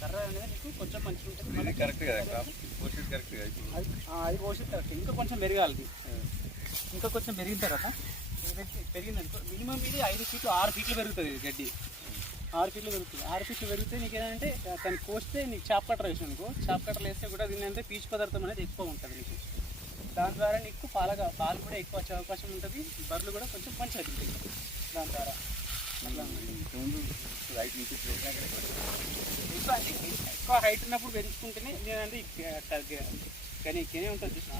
కర్ర అనేది నీకు కొంచెం మంచిగా ఉంటుంది. కరెక్ట్ కదా, పోషిట్ కరెక్ట్ కదా. అది పోషిట్ కరెక్ట్. ఇంకా కొంచెం పెరగాలి. ఇంకా కొంచెం పెరిగిన తర్వాత పెరిగిందనుకో మినిమం ఇది 5 ఫీట్లు 6 ఫీట్లు పెరుగుతుంది గడ్డి. 6 ఫీట్లు పెరుగుతుంది. 6 ఫీట్లు పెరిగితే నీకు ఏంటంటే దాన్ని కోస్తే నీకు చాప్ కట్టర్ వేసి అనుకో, చాప్ కట్టర్లు వేస్తే కూడా దీని పీచు పదార్థం అనేది ఎక్కువ ఉంటుంది నీకు. దాని ద్వారా నీకు పాలు కూడా ఎక్కువ వచ్చే అవకాశం ఉంటుంది. బర్రెలు కూడా కొంచెం మంచిగా తింటాయి దాని ద్వారా. ఎక్కువ హైట్ ఉన్నప్పుడు పెంచుకుంటేనే నేనంటే కెనే ఉంటుంది చూసిన,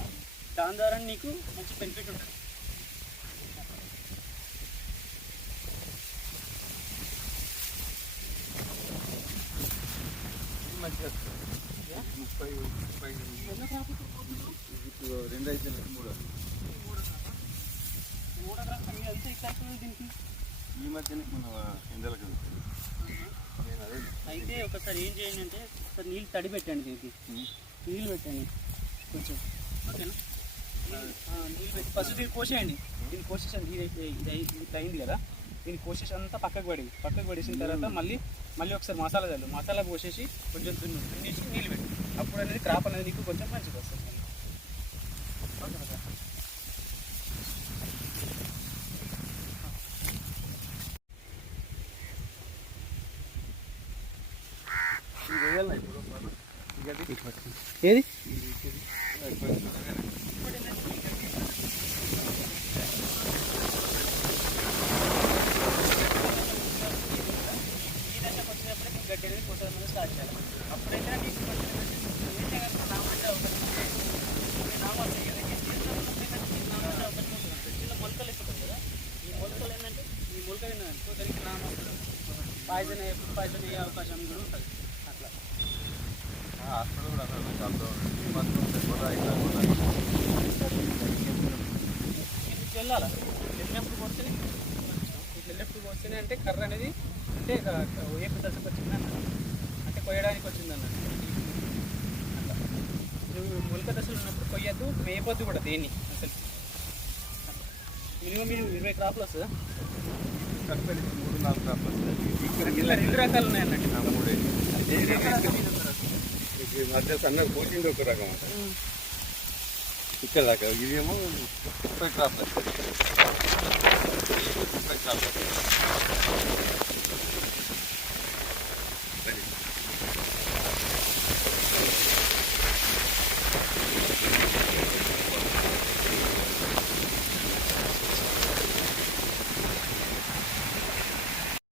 దాని ద్వారా నీకు మంచి బెనిఫిట్ ఉంటుంది. మంచిగా 30 2 అయితే 3 అంతా ఎక్కాల్సింది దీనికి. ఈ మధ్యనే మన ఎండలకు అయితే ఒకసారి ఏం చేయండి అంటే ఒకసారి నీళ్ళు తడి పెట్టండి, దీనికి నీళ్ళు పెట్టండి కొంచెం, ఓకేనా? నీళ్ళు పెట్టి ఫస్ట్ దీన్ని కోసేయండి. దీన్ని కోసేసాను, ఇది అయింది కదా, దీన్ని కోసేసి అంతా పక్కకు పడేసిన తర్వాత మళ్ళీ ఒకసారి మసాలా పోసేసి కొంచెం దున్నేసి నీళ్ళు పెట్టి, అప్పుడు అనేది క్రాప్ అనేది నీకు కొంచెం మంచిగా వస్తుంది. ఓకేనా సార్? ఏది గడ్డి అనేది కొట్టడం స్టార్ట్ చేయాలి. అప్పుడైతే నీకు చిన్న మొలకలు ఎక్కుతుంది కదా, ఈ మొలకలు ఏంటంటే ఈ మొలక ఏంటంటే దానికి పాయిజన్ అయ్యే అవకాశం కూడా ఉంటుంది. అట్లా హాస్పిటల్ కూడా వెళ్ళాలా వెళ్ళినప్పుడు వస్తేనే అంటే కర్ర అనేది అంటే ఏపు దశకు వచ్చింది అన్నట్టు, అంటే కొయ్యడానికి వచ్చింది అన్నట్టు. అట్లా నువ్వు మొలక దశలు ఉన్నప్పుడు కొయ్యద్దు, మేయపోద్దు కూడా దేన్ని అసలు. మినిమం 20 క్రాప్లు వస్తుందా? 3-4 క్రాప్లు వస్తుంది. 2 రకాలు ఉన్నాయి అన్నట్టు. మధ్య సన్నగా పోసింది ఒక రకం ఇక్కడ దాకా. ఇదేమో 30 క్రాప్లు వస్తుంది. 30 క్రాప్లు వస్తుంది.